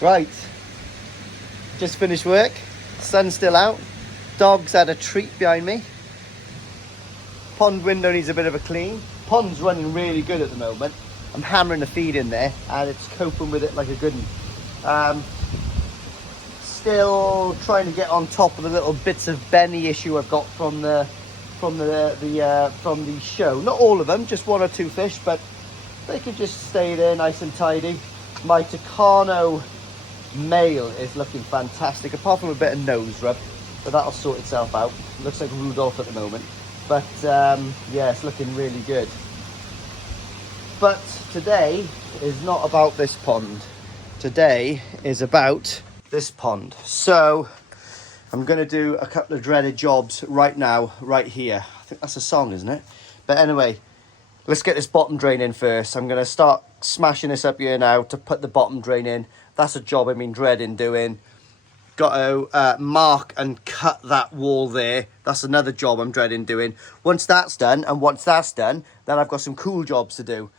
Right, just finished work. Sun's still out. Dog's had a treat behind me. Pond window needs a bit of a clean. Pond's running really good at the moment. I'm hammering the feed in there and it's coping with it like a good one. Still trying to get on top of the little bits of Benny issue I've got from the show. Not all of them, just one or two fish, but they could just stay there nice and tidy. My Tucano male is looking fantastic, apart from a bit of nose rub, but that'll sort itself out. Looks like Rudolph at the moment, but yeah, it's looking really good. But today is not about this pond. Today is about this pond. So I'm going to do a couple of dreaded jobs right now, right here. I think that's a song, isn't it? But anyway, let's get this bottom drain in first. I'm going to start smashing this up here now to put the bottom drain in. That's a job I've been dreading doing. Got to mark and cut that wall there. That's another job I'm dreading doing. Once that's done, then I've got some cool jobs to do.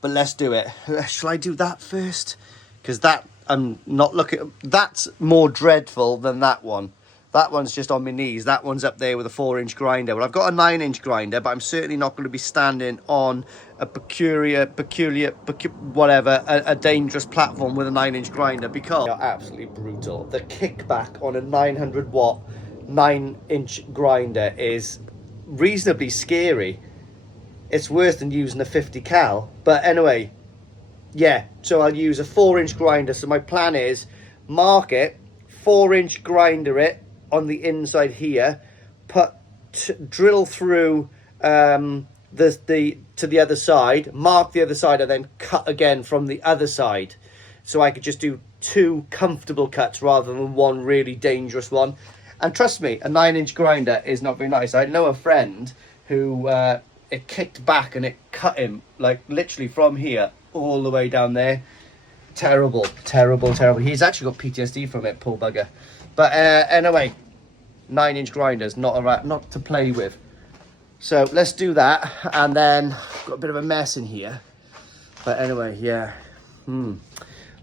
But let's do it. Shall I do that first? Because that, I'm not looking, that's more dreadful than that one. That one's just on my knees. That one's up there with a 4-inch grinder. Well, I've got a 9-inch grinder, but I'm certainly not going to be standing on a a dangerous platform with a 9-inch grinder, because they are absolutely brutal. The kickback on a 900 watt 9-inch grinder is reasonably scary. It's worse than using a 50 cal. But anyway, yeah, so I'll use a 4-inch grinder. So my plan is mark it, 4-inch grinder it on the inside here, drill through to the other side, mark the other side, and then cut again from the other side. So I could just do 2 comfortable cuts rather than one really dangerous one. And trust me, a 9-inch grinder is not very nice. I know a friend who it kicked back and it cut him, like literally from here all the way down there. Terrible, terrible, terrible. He's actually got PTSD from it, poor bugger. But anyway, 9-inch grinders, not to play with. So let's do that, and then got a bit of a mess in here. But anyway, yeah.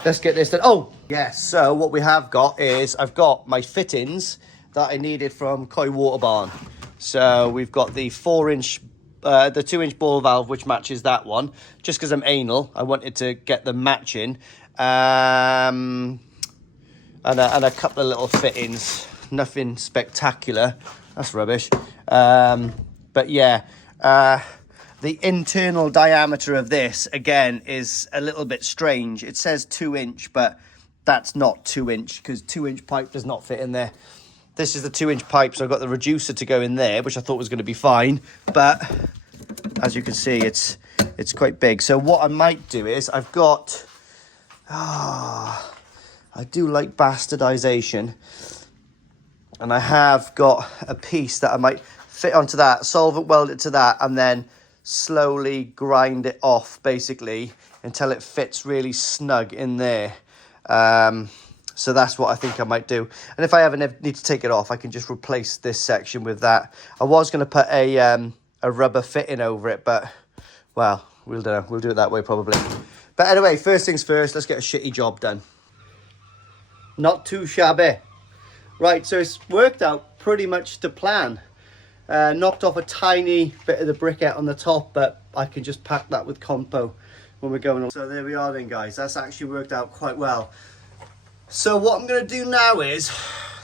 Let's get this done. Oh, yes. So what we have got is I've got my fittings that I needed from Koi Water Barn. So we've got the 4-inch, the 2-inch ball valve, which matches that one. Just because I'm anal, I wanted to get them matching. And a couple of little fittings. Nothing spectacular. That's rubbish. But yeah, the internal diameter of this, again, is a little bit strange. It says 2-inch, but that's not 2-inch, because 2-inch pipe does not fit in there. This is the 2-inch pipe, so I've got the reducer to go in there, which I thought was going to be fine. But as you can see, it's quite big. So what I might do is I've got... I do like bastardization. And I have got a piece that I might fit onto that, solvent weld it to that, and then slowly grind it off, basically, until it fits really snug in there. So that's what I think I might do. And if I ever need to take it off, I can just replace this section with that. I was going to put a rubber fitting over it, but, well, we'll do it that way probably. But anyway, first things first, let's get a shitty job done. Not too shabby. Right, so it's worked out pretty much to plan. Knocked off a tiny bit of the briquette on the top, but I can just pack that with compo when we're going on. So there we are then, guys. That's actually worked out quite well. So what I'm going to do now is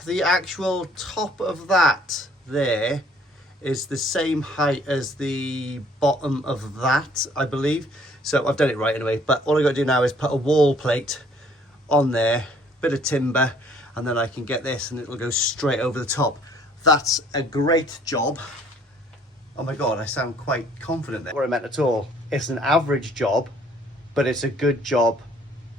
the actual top of that there is the same height as the bottom of that, I believe. So I've done it right anyway, but all I got to do now is put a wall plate on there, bit of timber, and then I can get this and it'll go straight over the top. That's a great job. Oh my God, I sound quite confident there. What I meant at all. It's an average job, but it's a good job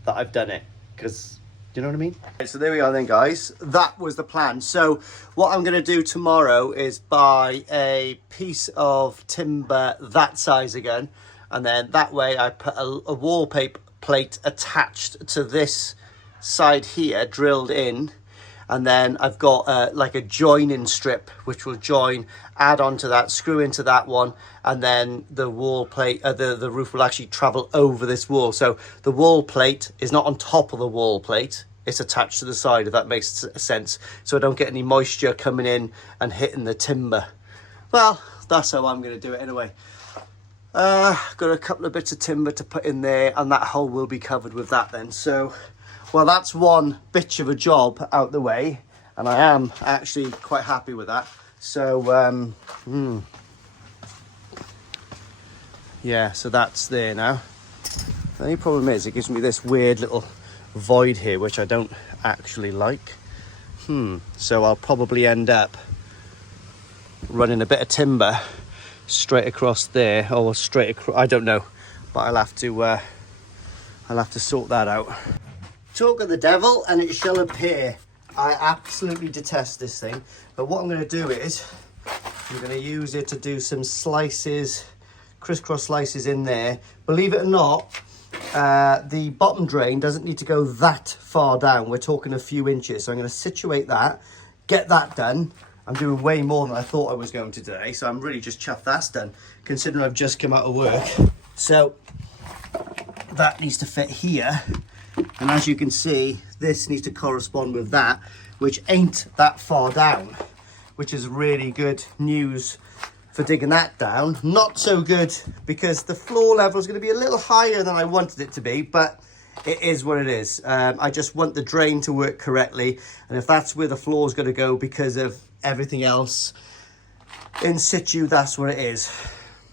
that I've done it, because, do you know what I mean? So there we are then, guys. That was the plan. So what I'm going to do tomorrow is buy a piece of timber that size again, and then that way I put a wallpaper plate attached to this side here, drilled in, and then I've got like a joining strip which will join, add onto that, screw into that one, and then the wall plate, the roof will actually travel over this wall. So the wall plate is not on top of the wall plate, it's attached to the side, if that makes sense, so I don't get any moisture coming in and hitting the timber. Well, that's how I'm going to do it anyway. Got a couple of bits of timber to put in there, and that hole will be covered with that then. So, well, that's one bitch of a job out the way, and I am actually quite happy with that. So, yeah, so that's there now. The only problem is it gives me this weird little void here, which I don't actually like. So I'll probably end up running a bit of timber straight across there, or straight across, I don't know, but I'll have to sort that out. Talk of the devil and it shall appear. I absolutely detest this thing, but what I'm going to do is I'm going to use it to do some slices, crisscross slices in there. Believe it or not, the bottom drain doesn't need to go that far down. We're talking a few inches, so I'm going to situate that, get that done. I'm doing way more than I thought I was going to today, so I'm really just chuffed that's done, considering I've just come out of work. So that needs to fit here, and as you can see, this needs to correspond with that, which ain't that far down, which is really good news for digging that down. Not so good because the floor level is going to be a little higher than I wanted it to be, but it is what it is. I just want the drain to work correctly, and if that's where the floor is going to go because of everything else in situ, that's what it is.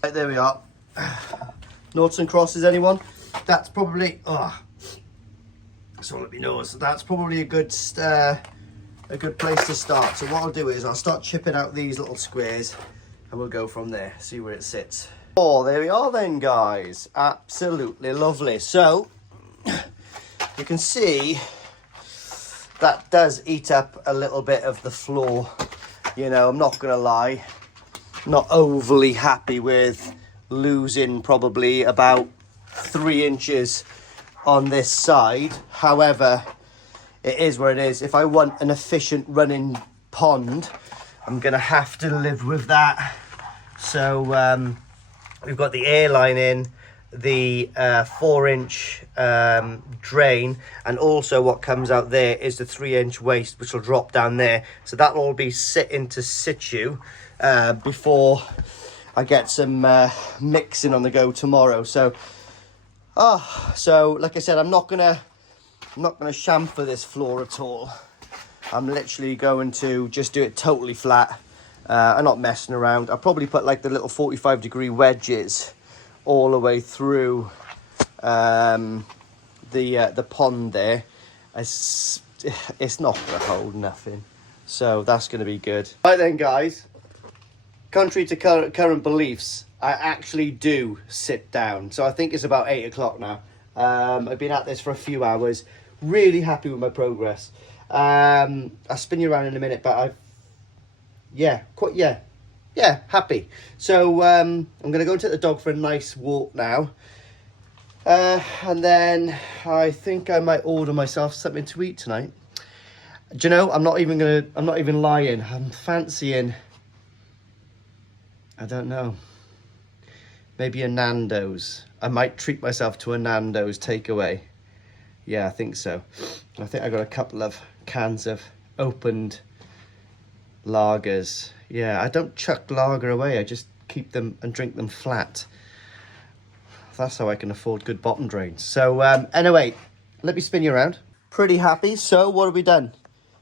Right, there we are. Noughts and crosses, anyone? That's probably, so let me know. So that's probably a good place to start. So what I'll do is I'll start chipping out these little squares, and we'll go from there, see where it sits. Oh, there we are then, guys. Absolutely lovely. So you can see that does eat up a little bit of the floor. You know, I'm not gonna lie, not overly happy with losing probably about 3 inches on this side. However, it is what it is. If I want an efficient running pond, I'm gonna have to live with that. So we've got the air line in, the 4-inch drain, and also what comes out there is the 3-inch waste, which will drop down there. So that will all be sit into situ before I get some mixing on the go tomorrow. So so like I said, I'm not gonna chamfer this floor at all. I'm literally going to just do it totally flat. I'm not messing around. I'll probably put like the little 45-degree wedges all the way through the pond there. It's not going to hold nothing, so that's going to be good. Right then, guys, contrary to current beliefs, I actually do sit down. So I think it's about 8 o'clock now. I've been at this for a few hours. Really happy with my progress. I'll spin you around in a minute, but happy. So I'm gonna go and take the dog for a nice walk now, and then I think I might order myself something to eat tonight. Do you know, I'm not even lying, I'm fancying, I don't know, maybe a Nando's. I might treat myself to a Nando's takeaway. Yeah, I think so. I think I got a couple of cans of opened lagers. Yeah, I don't chuck lager away, I just keep them and drink them flat. That's how I can afford good bottom drains. So anyway, let me spin you around. Pretty happy. So what have we done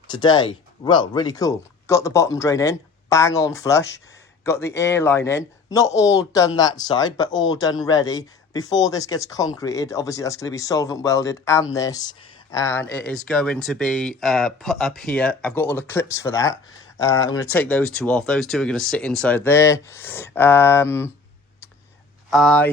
today? Well, really cool. Got the bottom drain in, bang on flush. Got the air line in. Not all done that side, but all done ready. Before this gets concreted, obviously that's going to be solvent welded, and this, and it is going to be put up here. I've got all the clips for that. I'm going to take those two off. Those two are going to sit inside there. I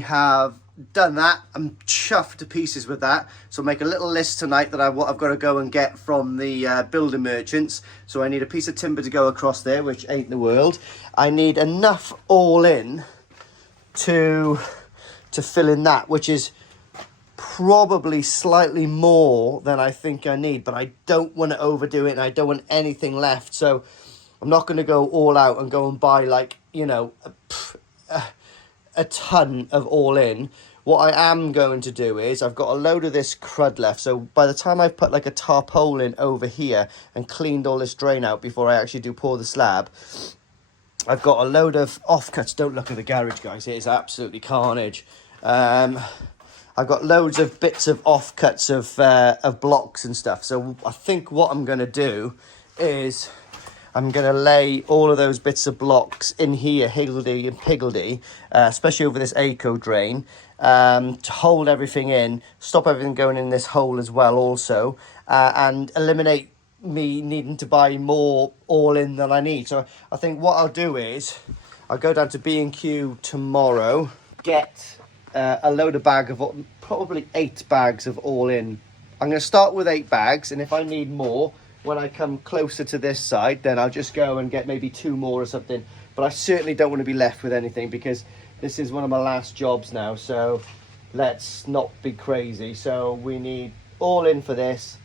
have done that. I'm chuffed to pieces with that. So I'll make a little list tonight that what I've got to go and get from the building merchants. So I need a piece of timber to go across there, which ain't the world. I need enough all in to fill in that, which is probably slightly more than I think I need, but I don't want to overdo it and I don't want anything left. So I'm not going to go all out and go and buy like, you know, a ton of all in. What I am going to do is I've got a load of this crud left. So by the time I've put like a tarpaulin over here and cleaned all this drain out before I actually do pour the slab, I've got a load of offcuts. Don't look at the garage, guys. It is absolutely carnage. I've got loads of bits of offcuts of blocks and stuff. So I think what I'm going to do is I'm going to lay all of those bits of blocks in here, higgledy and piggledy, especially over this ACO drain, to hold everything in, stop everything going in this hole as well also, and eliminate me needing to buy more all in than I need. So I think what I'll do is I'll go down to B&Q tomorrow, get a load of bag of probably 8 bags of all in. I'm going to start with 8 bags, and if I need more when I come closer to this side, then I'll just go and get maybe 2 more or something. But I certainly don't want to be left with anything because this is one of my last jobs now, so let's not be crazy. So we need all in for this,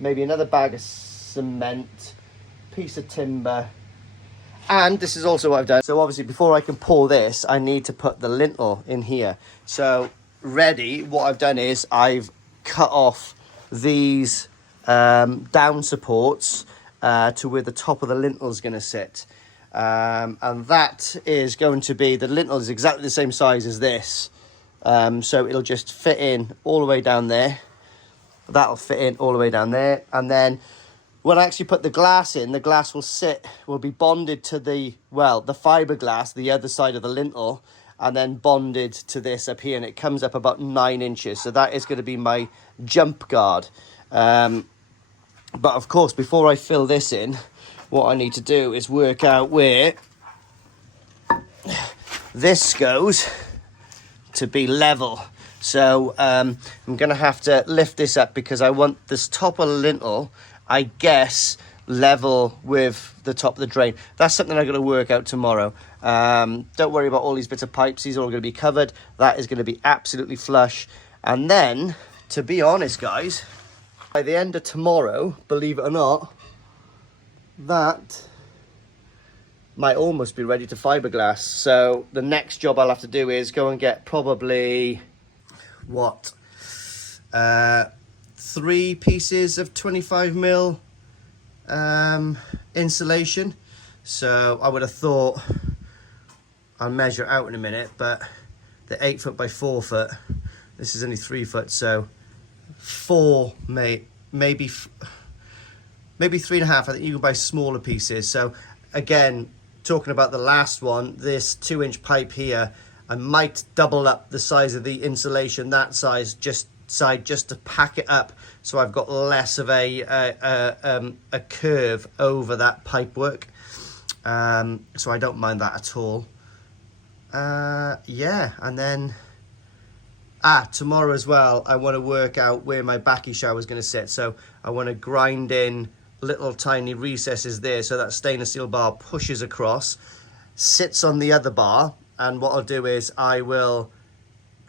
maybe another bag of cement, piece of timber. And this is also what I've done. So obviously before I can pour this, I need to put the lintel in here. So ready, what I've done is I've cut off these down supports to where the top of the lintel is going to sit. And that is going to be, the lintel is exactly the same size as this. So it'll just fit in all the way down there. That'll fit in all the way down there. And then when I actually put the glass in, the glass will be bonded to the fiberglass, the other side of the lintel, and then bonded to this up here, and it comes up about 9 inches. So that is going to be my jump guard. But of course, before I fill this in, what I need to do is work out where this goes to be level. So I'm going to have to lift this up because I want this top of the lintel, I guess, level with the top of the drain. That's something I'm going to work out tomorrow. Don't worry about all these bits of pipes. These are all going to be covered. That is going to be absolutely flush. And then, to be honest, guys, by the end of tomorrow, believe it or not, that might almost be ready to fiberglass. So the next job I'll have to do is go and get probably, 3 pieces of 25mm insulation. So I would have thought, I'll measure it out in a minute, but the 8 foot by 4 foot, this is only 3 foot, so 4, maybe 3.5. I think you can buy smaller pieces. So again, talking about the last one, this 2-inch pipe here, I might double up the size of the insulation that size just to pack it up, so I've got less of a curve over that pipe work. So I don't mind that at all. Yeah, and then tomorrow as well, I want to work out where my backy shower is going to sit. So I want to grind in little tiny recesses there, so that stainless steel bar pushes across, sits on the other bar, and what I'll do is I will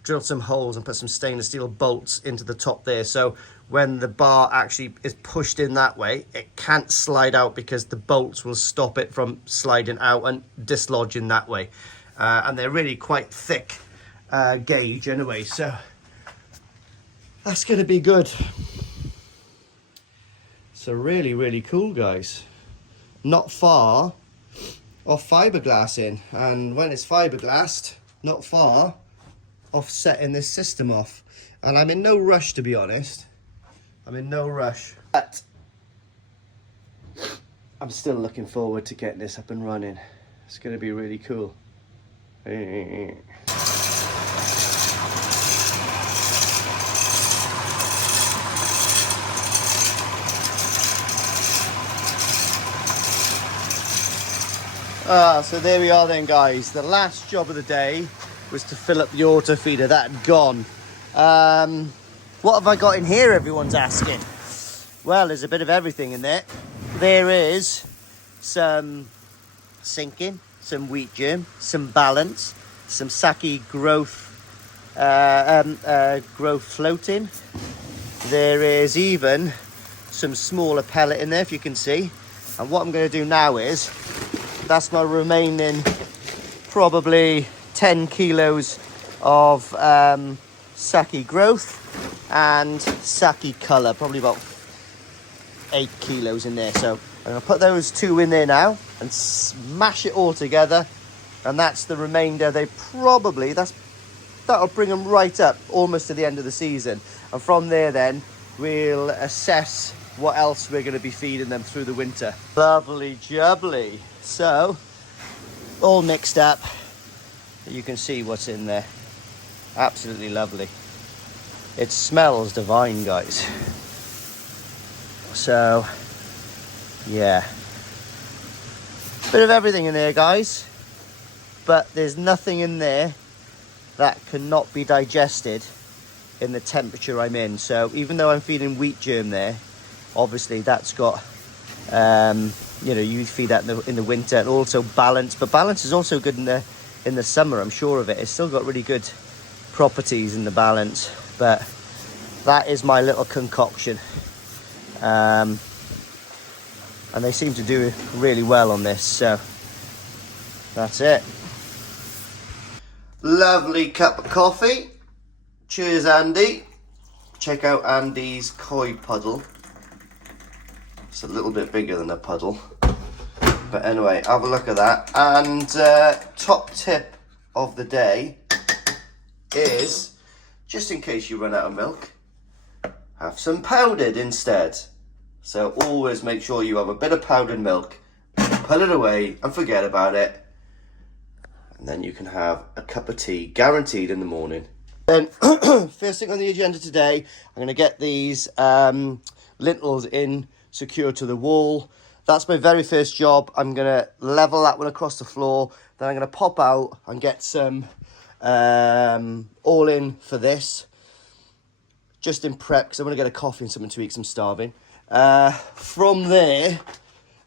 drill some holes and put some stainless steel bolts into the top there, so when the bar actually is pushed in that way, it can't slide out because the bolts will stop it from sliding out and dislodging that way. And they're really quite thick gauge anyway, so that's going to be good. So really, really cool, guys. Not far off fiberglassing, and when it's fiberglassed, not far off setting this system off. And I'm in no rush, to be honest. I'm in no rush, but I'm still looking forward to getting this up and running. It's going to be really cool. So there we are then, guys. The last job of the day was to fill up the auto feeder. That had gone. What have I got in here, everyone's asking? Well, there's a bit of everything in there. There is some sinking, some wheat germ, some balance, some Saki growth growth floating. There is even some smaller pellet in there, if you can see. And what I'm going to do now is, that's my remaining probably 10 kilos of Saki growth and Saki colour, probably about 8 kilos in there. So I'm going to put those two in there now and smash it all together, and that's the remainder. That'll bring them right up almost to the end of the season, and from there then we'll assess what else we're going to be feeding them through the winter. Lovely jubbly. So all mixed up, you can see what's in there. Absolutely lovely. It smells divine, guys. So yeah, bit of everything in there, guys, but there's nothing in there that cannot be digested in the temperature I'm in. So even though I'm feeding wheat germ there, obviously that's got you feed that in the winter, and also balance, but balance is also good in the summer, I'm sure of it. It's still got really good properties in the balance, but that is my little concoction. And they seem to do really well on this, so that's it. Lovely cup of coffee. Cheers, Andy. Check out Andy's koi puddle. It's a little bit bigger than a puddle, but anyway, have a look at that. And top tip of the day is, just in case you run out of milk, have some powdered instead. So always make sure you have a bit of powdered milk, put it away and forget about it, and then you can have a cup of tea guaranteed in the morning. Then first thing on the agenda today, I'm going to get these lintels in, secure to the wall. That's my very first job. I'm going to level that one across the floor, then I'm going to pop out and get some all in for this, just in prep, because I want to get a coffee and something to eat because I'm starving. From there,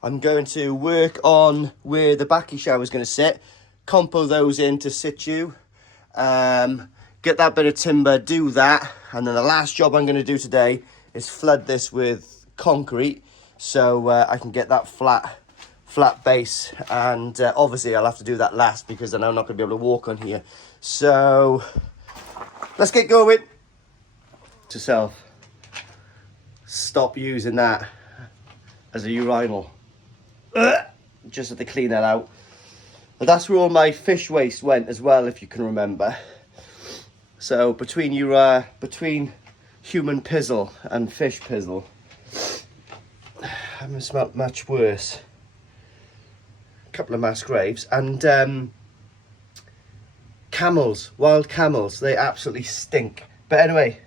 I'm going to work on where the backy shower is going to sit, compo those into situ, get that bit of timber, do that, and then the last job I'm going to do today is flood this with concrete, so I can get that flat base, and obviously I'll have to do that last because then I'm not going to be able to walk on here. So let's get going. To self, stop using that as a urinal. Just have to clean that out. But that's where all my fish waste went as well, if you can remember. So between human pizzle and fish pizzle, I haven't smelt much worse. A couple of mass graves and camels, wild camels. They absolutely stink. But anyway,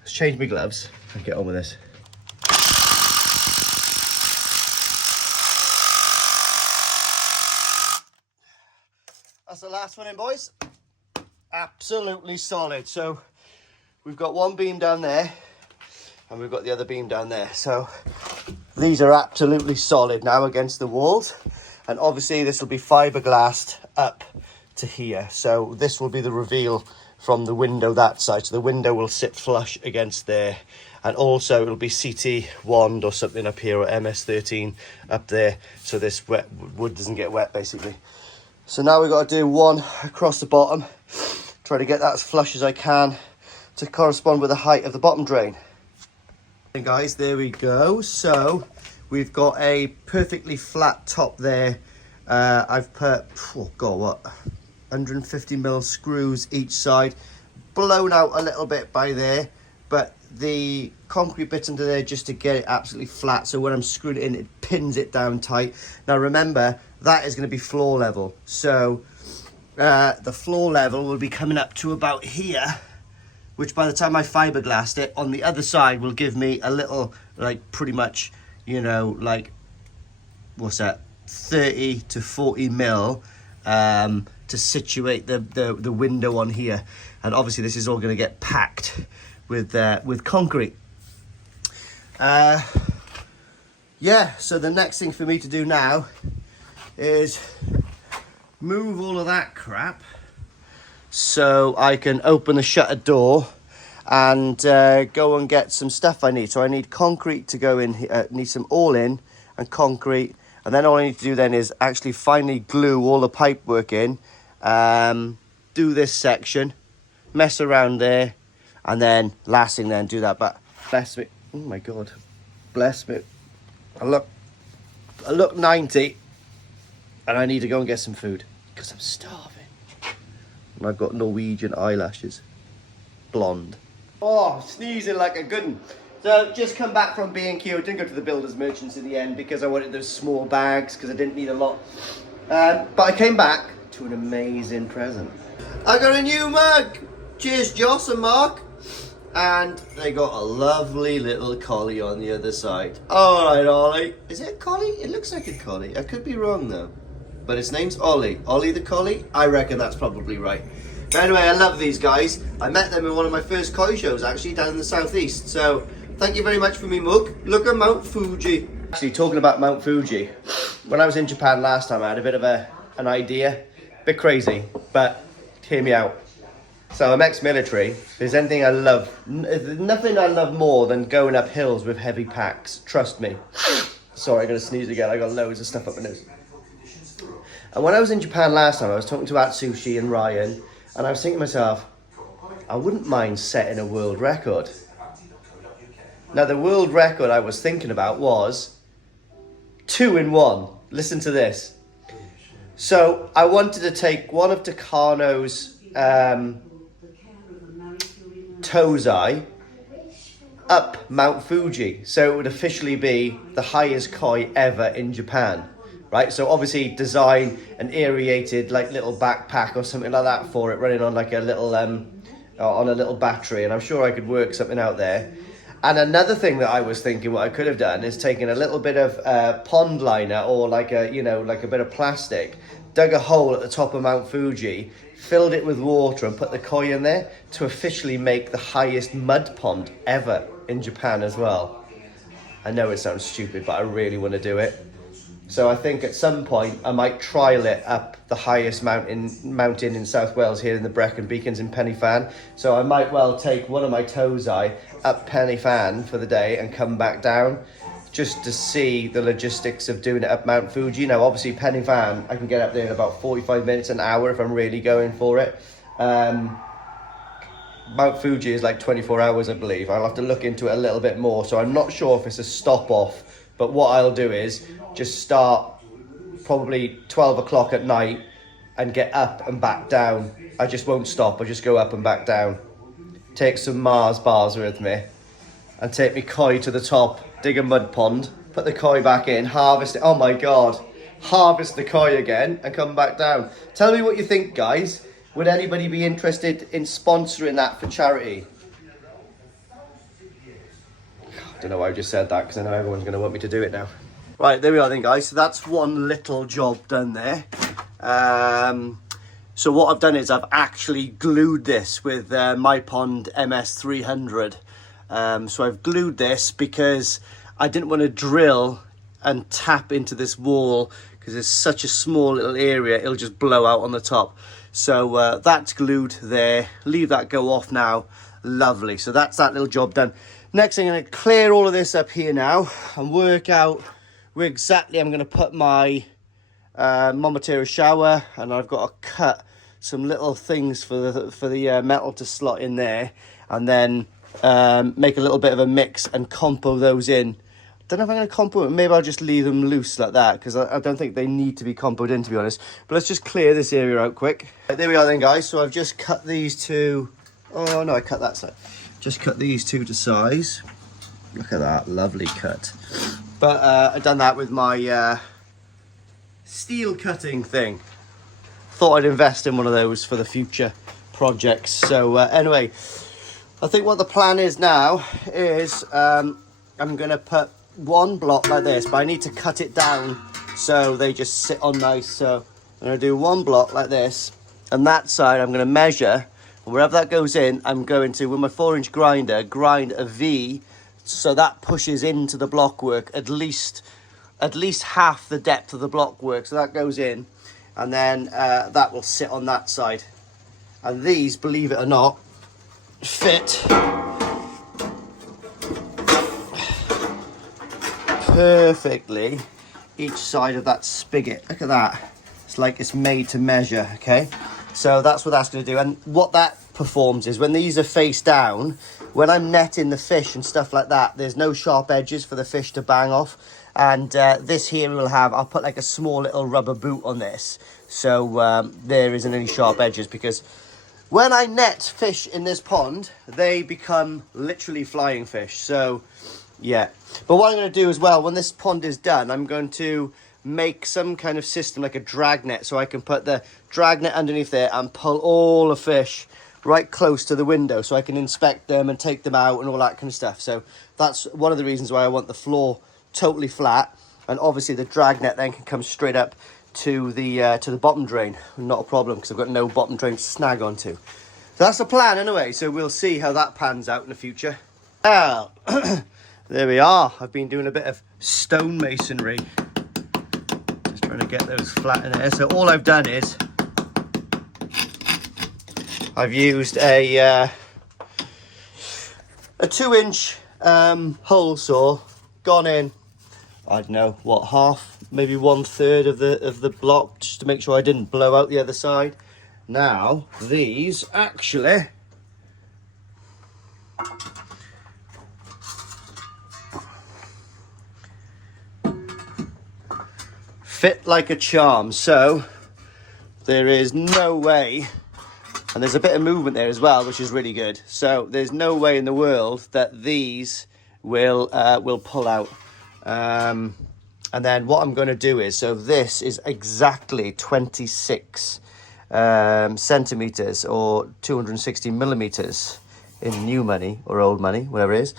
let's change my gloves and get on with this. That's the last one in, boys. Absolutely solid. So we've got one beam down there and we've got the other beam down there. So these are absolutely solid now against the walls. And obviously this will be fiberglassed up to here. So this will be the reveal from the window that side. So the window will sit flush against there. And also it'll be CT wand or something up here, or MS13 up there. So this wood doesn't get wet basically. So now we've got to do one across the bottom. Try to get that as flush as I can to correspond with the height of the bottom drain. And guys, there we go. So we've got a perfectly flat top there. I've put, 150mm screws each side, blown out a little bit by there, but the concrete bits under there just to get it absolutely flat, so when I'm screwing it in, it pins it down tight. Now remember, that is going to be floor level, so the floor level will be coming up to about here, which by the time I fiberglassed it on the other side will give me a little, like, pretty much, you know, like, what's that, 30 to 40 mil to situate the window on here. And obviously this is all going to get packed with concrete. Yeah, so the next thing for me to do now is move all of that crap so I can open the shutter door and go and get some stuff I need. So I need concrete to go in here, need some all in and concrete, and then all I need to do then is actually finally glue all the pipe work in, do this section, mess around there, and then last thing then do that. But bless me, oh my god, bless me, I look 90 and I need to go and get some food because I'm starving. And I've got Norwegian eyelashes, blonde. Oh, sneezing like a good one. So just come back from B&Q. I didn't go to the Builders Merchants in the end because I wanted those small bags because I didn't need a lot. But I came back to an amazing present. I got a new mug. Cheers, Joss and Mark. And they got a lovely little collie on the other side. All right, Ollie. Is it a collie? It looks like a collie. I could be wrong though. But his name's Ollie. Ollie the collie? I reckon that's probably right. But anyway, I love these guys. I met them in one of my first koi shows, actually, down in the southeast. So, thank you very much for me mug. Look at Mount Fuji. Actually, talking about Mount Fuji, when I was in Japan last time, I had a bit of an idea. Bit crazy, but hear me out. So, I'm ex-military. If there's anything I love, nothing I love more than going up hills with heavy packs. Trust me. Sorry, I'm going to sneeze again. I got loads of stuff up my nose. And when I was in Japan last time, I was talking to Atsushi and Ryan, and I was thinking to myself, I wouldn't mind setting a world record. Now, the world record I was thinking about was 2 in 1. Listen to this. So, I wanted to take one of Takano's Tozai up Mount Fuji. So, it would officially be the highest koi ever in Japan. Right, so obviously design an aerated like little backpack or something like that for it, running on like a little on a little battery, and I'm sure I could work something out there. And another thing that I was thinking what I could have done is taken a little bit of pond liner or like a like a bit of plastic, dug a hole at the top of Mount Fuji, filled it with water and put the koi in there to officially make the highest mud pond ever in Japan as well. I know it sounds stupid, but I really want to do it. So I think at some point I might trial it up the highest mountain in South Wales here in the Brecon Beacons in Pen y Fan. So I might well take one of my Tozai up Pen y Fan for the day and come back down just to see the logistics of doing it up Mount Fuji. Now obviously Pen y Fan, I can get up there in about 45 minutes, an hour if I'm really going for it. Mount Fuji is like 24 hours I believe. I'll have to look into it a little bit more. So I'm not sure if it's a stop off. But what I'll do is just start probably 12 o'clock at night and get up and back down. I just won't stop. I'll just go up and back down. Take some Mars bars with me and take me koi to the top, dig a mud pond, put the koi back in, harvest it. Oh my God. Harvest the koi again and come back down. Tell me what you think, guys. Would anybody be interested in sponsoring that for charity? I don't know why I just said that because I know everyone's going to want me to do it now. Right, there we are then, guys. So that's one little job done there. So what I've done is I've actually glued this with MyPond MS300. So I've glued this because I didn't want to drill and tap into this wall because it's such a small little area. It'll just blow out on the top. So that's glued there. Leave that go off now. Lovely. So that's that little job done. Next thing, I'm going to clear all of this up here now and work out where exactly I'm going to put my Momotaro shower, and I've got to cut some little things for the metal to slot in there, and then make a little bit of a mix and compo those in. Don't know if I'm going to compo it. Maybe I'll just leave them loose like that because I don't think they need to be compoed in, to be honest. But let's just clear this area out quick. There we are then, guys. So I've just cut these two. Oh no, I cut that side. Just cut these two to size. Look at that, lovely cut. But I've done that with my steel cutting thing. Thought I'd invest in one of those for the future projects. So anyway, I think what the plan is now is I'm going to put one block like this, but I need to cut it down so they just sit on nice. So I'm going to do one block like this, and that side I'm going to measure. Wherever that goes in, I'm going to, with my 4-inch grinder, grind a V so that pushes into the blockwork at least half the depth of the blockwork. So that goes in, and then that will sit on that side. And these, believe it or not, fit perfectly each side of that spigot. Look at that. It's like it's made to measure, okay? So that's what that's going to do. And what that performs is when these are face down, when I'm netting the fish and stuff like that, there's no sharp edges for the fish to bang off. And this here will have, I'll put like a small little rubber boot on this, so there isn't any sharp edges, because when I net fish in this pond, they become literally flying fish. So yeah, but what I'm going to do as well, when this pond is done, I'm going to make some kind of system like a drag net, so I can put the drag net underneath there and pull all the fish right close to the window, so I can inspect them and take them out and all that kind of stuff. So that's one of the reasons why I want the floor totally flat, and obviously the drag net then can come straight up to the bottom drain. Not a problem, because I've got no bottom drain to snag onto. So that's the plan anyway, so we'll see how that pans out in the future. Well, there we are. I've been doing a bit of stonemasonry, just trying to get those flat in there. So all I've done is I've used a 2-inch hole saw, gone in, I don't know what, half, maybe 1/3 of the block, just to make sure I didn't blow out the other side. Now these actually fit like a charm, so there is no way, and there's a bit of movement there as well, which is really good. So there's no way in the world that these will pull out. And then what I'm going to do is, so this is exactly 26 centimeters, or 260 millimeters in new money or old money, whatever it is.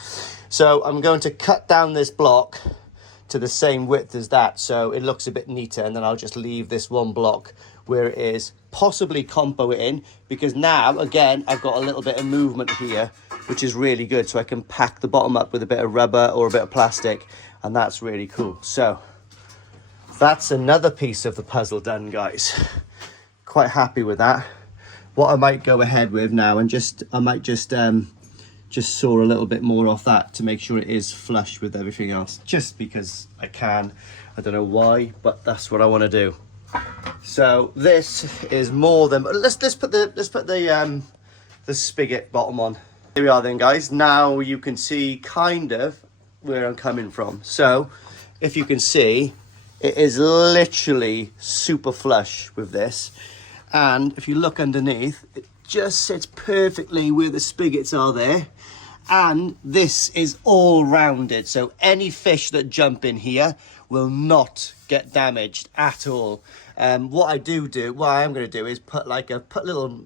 So I'm going to cut down this block to the same width as that, so it looks a bit neater, and then I'll just leave this one block where it is, possibly compo it in, because now again I've got a little bit of movement here, which is really good, so I can pack the bottom up with a bit of rubber or a bit of plastic, and that's really cool. So that's another piece of the puzzle done, guys. Quite happy with that. What I might go ahead with now, and I might just saw a little bit more off that to make sure it is flush with everything else, just because I can. I don't know why, but that's what I want to do. So this is more than, let's put the spigot bottom on. Here we are then, guys. Now you can see kind of where I'm coming from. So if you can see, it is literally super flush with this, and if you look underneath, it just sits perfectly where the spigots are there, and this is all rounded, so any fish that jump in here will not get damaged at all. What I am going to do is put little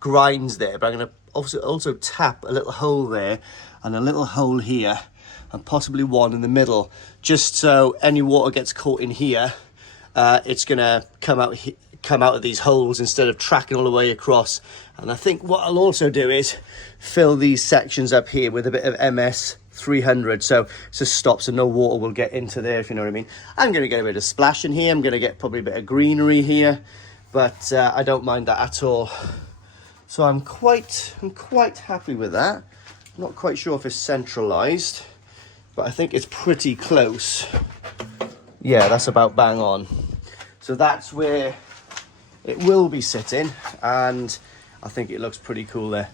grinds there, but I'm going to also tap a little hole there and a little hole here, and possibly one in the middle, just so any water gets caught in here, it's going to come out of these holes instead of tracking all the way across. And I think what I'll also do is fill these sections up here with a bit of MS 300, so it just stops and no water will get into there, if you know what I mean. I'm going to get a bit of splash in here, I'm going to get probably a bit of greenery here, but I don't mind that at all. So I'm quite happy with that. I'm not quite sure if it's centralized, but I think it's pretty close. Yeah, that's about bang on. So that's where it will be sitting, and I think it looks pretty cool there.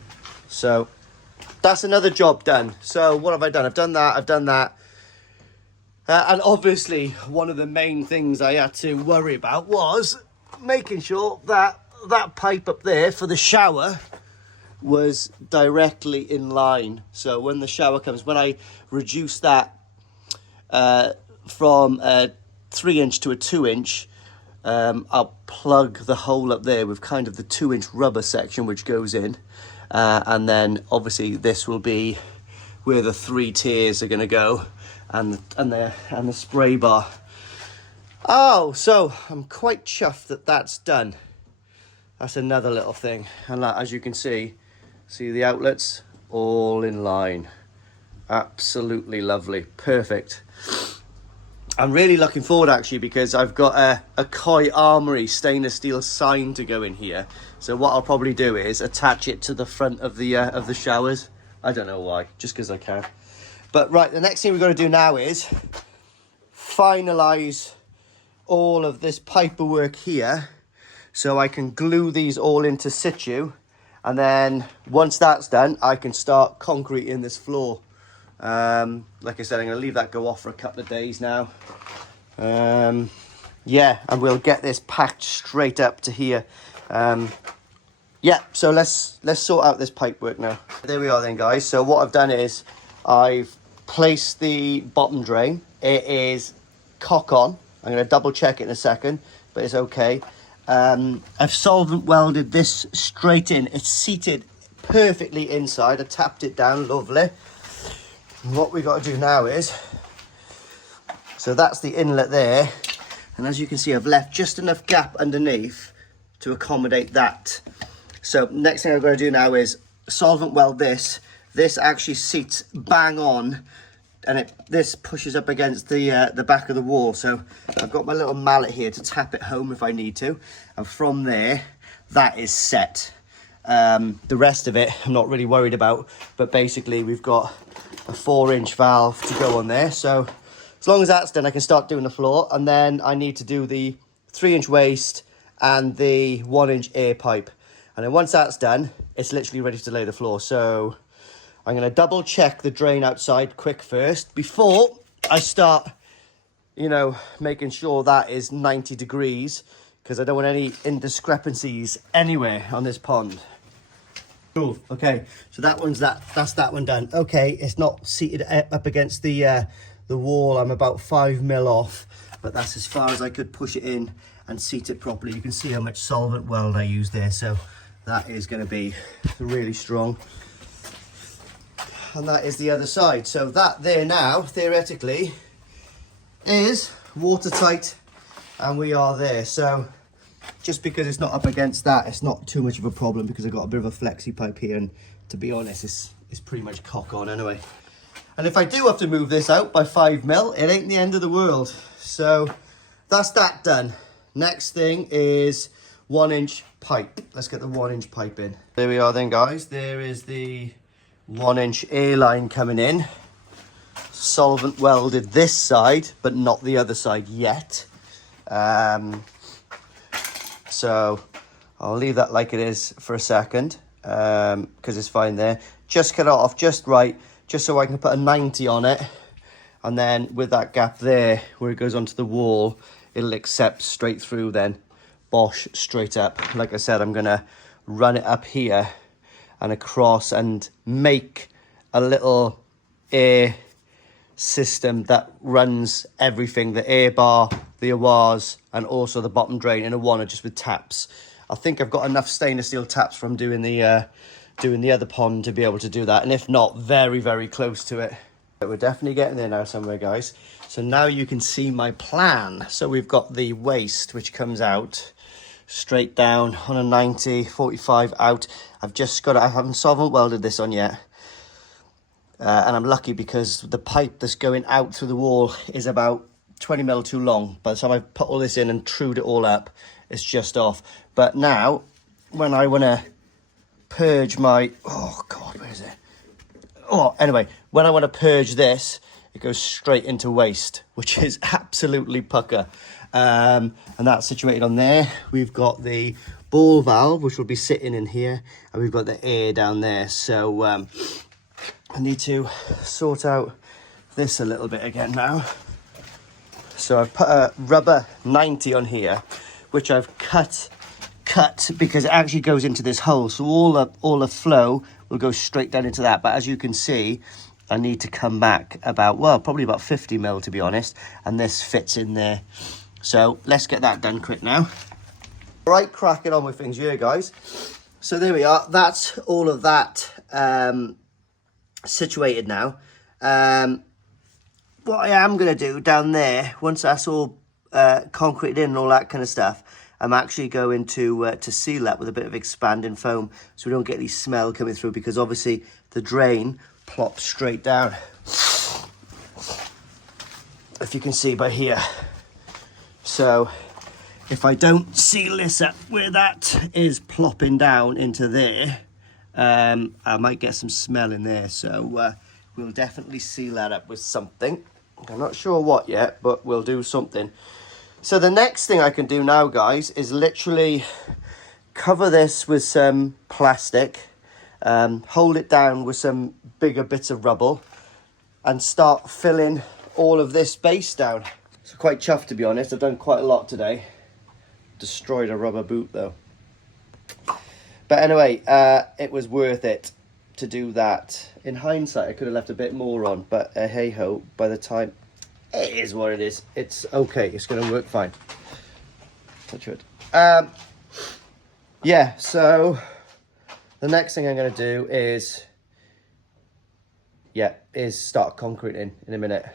So that's another job done. So what have I done? I've done that. And obviously one of the main things I had to worry about was making sure that that pipe up there for the shower was directly in line. So when the shower comes, when I reduce that from a 3-inch to a 2-inch, I'll plug the hole up there with kind of the 2-inch rubber section which goes in, and then obviously this will be where the 3 tiers are going to go, and the spray bar. Oh, so I'm quite chuffed that that's done. That's another little thing, and as you can see the outlets all in line. Absolutely lovely, perfect. I'm really looking forward actually, because I've got a Koi Armoury stainless steel sign to go in here. So what I'll probably do is attach it to the front of the showers. I don't know why, just because I can. But right, the next thing we've got to do now is finalise all of this pipework here, so I can glue these all into situ, and then once that's done, I can start concreting this floor. Like I said, I'm going to leave that go off for a couple of days now. Yeah, and we'll get this packed straight up to here. Yeah, so let's sort out this pipework now. There we are then, guys. So what I've done is I've placed the bottom drain. It is cock on. I'm going to double check it in a second, but it's okay. I've solvent welded this straight in. It's seated perfectly inside. I tapped it down, lovely. And what we've got to do now is, so that's the inlet there, and as you can see, I've left just enough gap underneath to accommodate that. So next thing I've got to do now is solvent weld this. This actually seats bang on, and this pushes up against the back of the wall. So I've got my little mallet here to tap it home if I need to, and from there, that is set. The rest of it I'm not really worried about, but basically we've got a 4-inch valve to go on there. So as long as that's done, I can start doing the floor, and then I need to do the 3-inch waste and the 1-inch air pipe. And then once that's done, it's literally ready to lay the floor. So I'm going to double check the drain outside quick first before I start, you know, making sure that is 90 degrees, because I don't want any indiscrepancies anywhere on this pond. Cool. Okay, so that's that one done. Okay, it's not seated up against the wall. I'm about 5 mil off, but that's as far as I could push it in and seat it properly. You can see how much solvent weld I use there, so that is going to be really strong. And that is the other side. So that there now, theoretically, is watertight, and we are there. So just because it's not up against that, it's not too much of a problem, because I've got a bit of a flexi pipe here, and to be honest, it's pretty much cock on anyway. And if I do have to move this out by 5 mil, it ain't the end of the world. So that's that done. Next thing is 1-inch pipe. Let's get the 1-inch pipe in. There we are then, guys. There is the 1-inch air line coming in. Solvent welded this side, but not the other side yet. So I'll leave that like it is for a second, because it's fine there. Just cut it off just right, just so I can put a 90 on it. And then with that gap there, where it goes onto the wall, it'll accept straight through then. Bosh, straight up. Like I said, I'm going to run it up here and across and make a little air system that runs everything, the air bar, the awars, and also the bottom drain in a one, just with taps. I think I've got enough stainless steel taps from doing the other pond to be able to do that, and if not, very, very close to it. But we're definitely getting there now somewhere, guys. So now you can see my plan. So we've got the waste, which comes out straight down on a 90, 45 out. I haven't solvent welded this on yet. And I'm lucky because the pipe that's going out through the wall is about 20 mil too long. By the time I put all this in and trued it all up, it's just off. But now, when I want to purge my... Oh, God, where is it? Oh, anyway, when I want to purge this, it goes straight into waste, which is absolutely pucker. And that's situated on there. We've got the ball valve, which will be sitting in here, and we've got the air down there. So I need to sort out this a little bit again now. So I've put a rubber 90 on here, which I've cut because it actually goes into this hole. So all the flow will go straight down into that. But as you can see, I need to come back probably about 50 mil, to be honest. And this fits in there. So let's get that done quick now. Right, cracking on with things here, guys. So there we are. That's all of that situated now. What I am going to do down there, once that's all concreted in and all that kind of stuff, I'm actually going to seal that with a bit of expanding foam, so we don't get any smell coming through, because obviously the drain plops straight down. if you can see by here. So if I don't seal this up where that is plopping down into there, I might get some smell in there. So we'll definitely seal that up with something. I'm not sure what yet, but we'll do something. So the next thing I can do now, guys, is literally cover this with some plastic, hold it down with some bigger bits of rubble, and start filling all of this base down. So quite chuffed, to be honest. I've done quite a lot today. Destroyed a rubber boot though. But anyway, it was worth it to do that. In hindsight, I could have left a bit more on, but hey ho, by the time, it is what it is. It's okay, it's gonna work fine. Touch wood. Yeah, so the next thing I'm gonna do is, start concreting in a minute.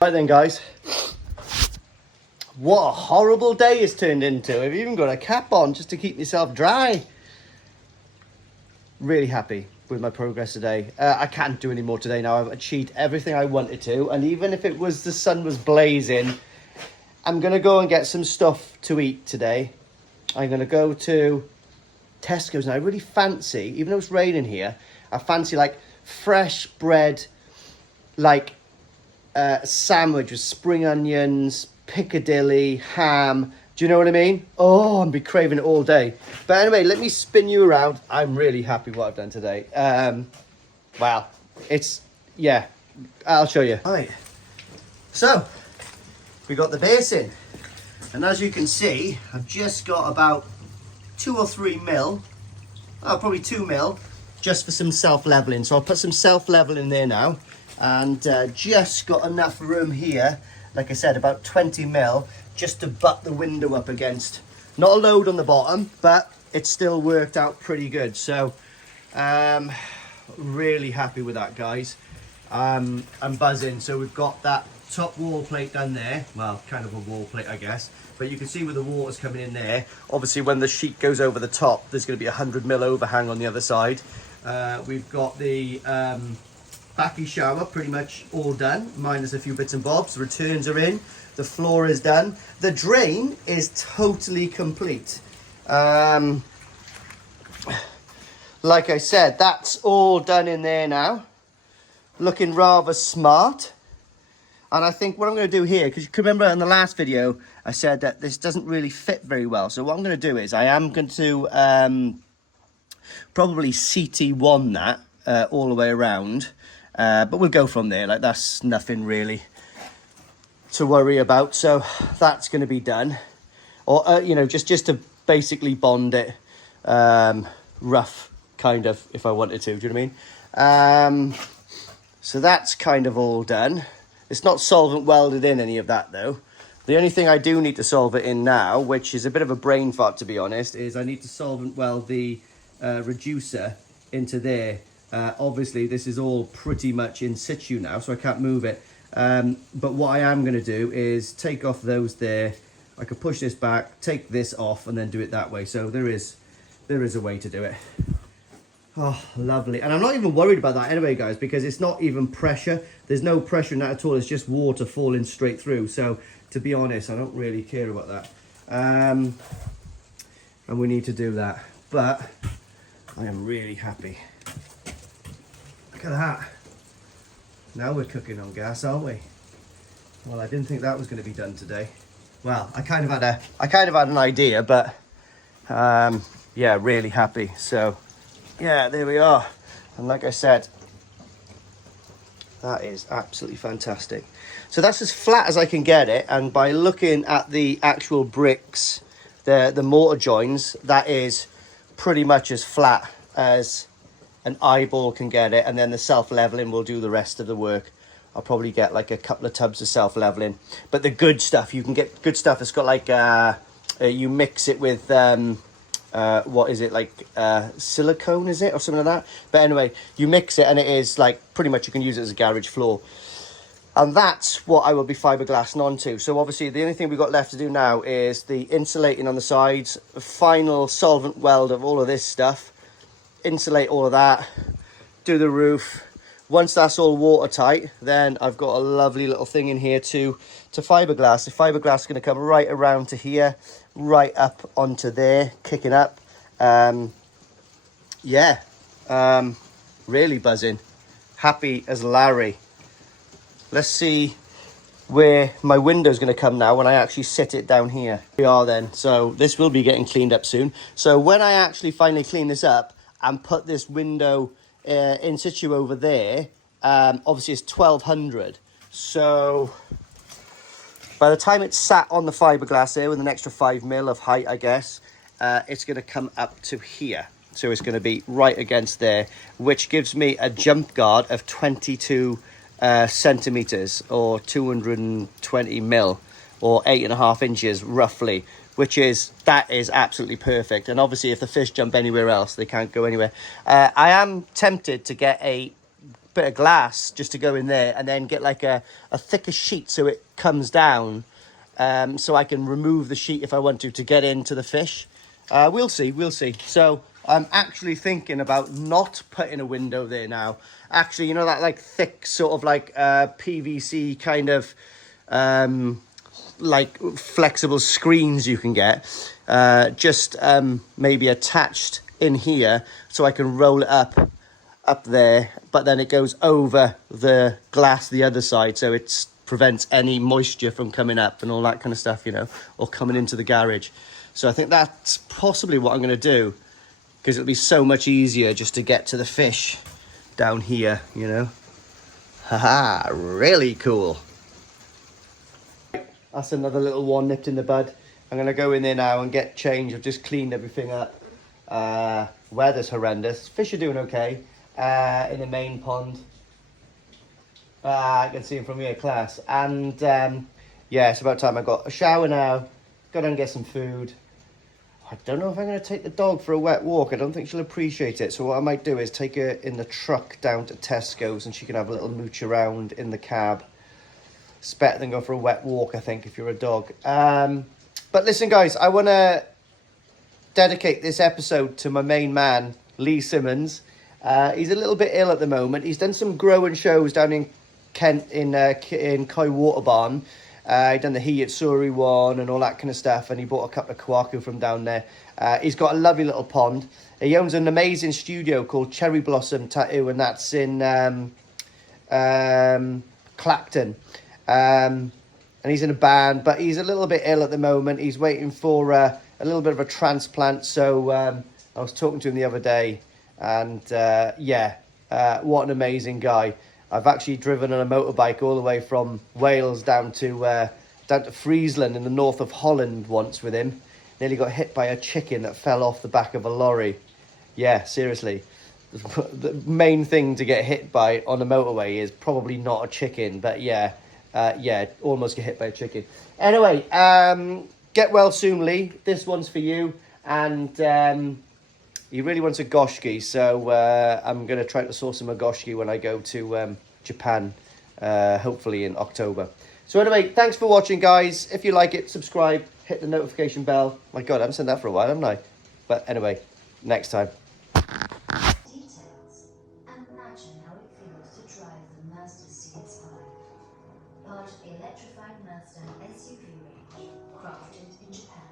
Right then, guys. What a horrible day it's turned into. I've even got a cap on just to keep myself dry. Really happy with my progress today. I can't do any more today now. I've achieved everything I wanted to. And even if it was the sun was blazing, I'm going to go and get some stuff to eat today. I'm going to go to Tesco's. And I really fancy, even though it's raining here, I fancy like fresh bread, like sandwich with spring onions, Piccadilly, ham. Do you know what I mean? Oh, I'll be craving it all day. But anyway, let me spin you around. I'm really happy what I've done today. Wow. It's, yeah, I'll show you. All right. So, we got the base in. And as you can see, I've just got about 2 or 3 mil, probably 2 mil, just for some self-leveling. So I'll put some self-leveling there now. And just got enough room here, like I said, about 20 mil, just to butt the window up against. Not a load on the bottom, but it still worked out pretty good. So really happy with that, guys. I'm buzzing. So we've got that top wall plate done there. Well, kind of a wall plate, I guess. But you can see where the water's coming in there. Obviously, when the sheet goes over the top, there's going to be 100 mil overhang on the other side. We've got the backy shower pretty much all done, minus a few bits and bobs. The returns are in. The floor is done. The drain is totally complete. Like I said, that's all done in there now. Looking rather smart. And I think what I'm going to do here, because you can remember in the last video, I said that this doesn't really fit very well. So what I'm going to do is I am going to probably CT1 that all the way around. But we'll go from there. Like, that's nothing really to worry about. So that's going to be done. Or, you know, just to basically bond it rough, kind of, if I wanted to. Do you know what I mean? So that's kind of all done. It's not solvent welded in any of that, though. The only thing I do need to solve it in now, which is a bit of a brain fart, to be honest, is I need to solvent weld the reducer into there. Obviously, this is all pretty much in situ now, so I can't move it. But what I am going to do is take off those there. I could push this back, take this off, and then do it that way. So there is a way to do it. Oh, lovely. And I'm not even worried about that anyway, guys, because it's not even pressure. There's no pressure in that at all. It's just water falling straight through. So, to be honest, I don't really care about that. And we need to do that. But I am really happy. Look at that. Now we're cooking on gas, aren't we? Well, I didn't think that was going to be done today. Well, I kind of had an idea, but yeah, really happy. So yeah, there we are. And like I said, that is absolutely fantastic. So that's as flat as I can get it, and by looking at the actual bricks, the mortar joins, that is pretty much as flat as an eyeball can get it. And then the self-leveling will do the rest of the work. I'll probably get like a couple of tubs of self-leveling. But the good stuff, you can get good stuff. It's got like you mix it with what is it, like silicone, is it, or something like that? But anyway, you mix it and it is like pretty much you can use it as a garage floor. And that's what I will be fiberglassing onto. So obviously the only thing we've got left to do now is the insulating on the sides, final solvent weld of all of this stuff, insulate all of that, do the roof. once that's all watertight, then I've got a lovely little thing in here to fiberglass. The fiberglass is going to come right around to here, right up onto there, kicking up. Yeah, really buzzing. Happy as Larry. Let's see where my window's going to come now when I actually sit it down here. We are then. So this will be getting cleaned up soon. So when I actually finally clean this up and put this window in situ over there, obviously it's 1200. So by the time it's sat on the fiberglass there with an extra 5mm of height, I guess, it's going to come up to here. So it's going to be right against there, which gives me a jump guard of 22 centimeters, or 220mm, or 8.5 inches roughly, that is absolutely perfect. And obviously if the fish jump anywhere else, they can't go anywhere. I am tempted to get a bit of glass just to go in there, and then get like a thicker sheet so it comes down, so I can remove the sheet if I want to get into the fish. We'll see. So I'm actually thinking about not putting a window there now. Actually, you know, that like thick sort of like PVC kind of like flexible screens you can get, just maybe attached in here, so I can roll it up there, but then it goes over the glass the other side, so it prevents any moisture from coming up and all that kind of stuff, you know, or coming into the garage. So I think that's possibly what I'm going to do, because it'll be so much easier just to get to the fish down here, you know. Haha, really cool. That's another little one nipped in the bud. I'm going to go in there now and get change. I've just cleaned everything up. Weather's horrendous. Fish are doing okay in the main pond. I can see them from here, class. And yeah, it's about time I got a shower now. Go down and get some food. I don't know if I'm going to take the dog for a wet walk. I don't think she'll appreciate it. So what I might do is take her in the truck down to Tesco's, and she can have a little mooch around in the cab. It's better than go for a wet walk, I think, if you're a dog. But listen, guys, I want to dedicate this episode to my main man, Lee Simmons. He's a little bit ill at the moment. He's done some growing shows down in Kent, in Koi Water Barn. He done the Hiyatsuri one and all that kind of stuff, and he bought a couple of kwaku from down there. He's got a lovely little pond. He owns an amazing studio called Cherry Blossom Tattoo, and that's in Clacton. And he's in a band, but he's a little bit ill at the moment. He's waiting for a little bit of a transplant. So I was talking to him the other day, and yeah, what an amazing guy. I've actually driven on a motorbike all the way from Wales down to Friesland in the north of Holland once with him. Nearly got hit by a chicken that fell off the back of a lorry. Yeah, seriously. The main thing to get hit by on a motorway is probably not a chicken, but yeah, almost get hit by a chicken. Anyway, get well soon, Lee. This one's for you, and he really wants a goshki, so I'm going to try to source him a goshki when I go to Japan, hopefully in October. So anyway, thanks for watching, guys. If you like it, subscribe, hit the notification bell. My God, I haven't said that for a while, haven't I? But anyway, next time. Details, and imagine how it feels to drive the Mazda CX-5, part of the electrified Mazda SUV range, crafted in Japan.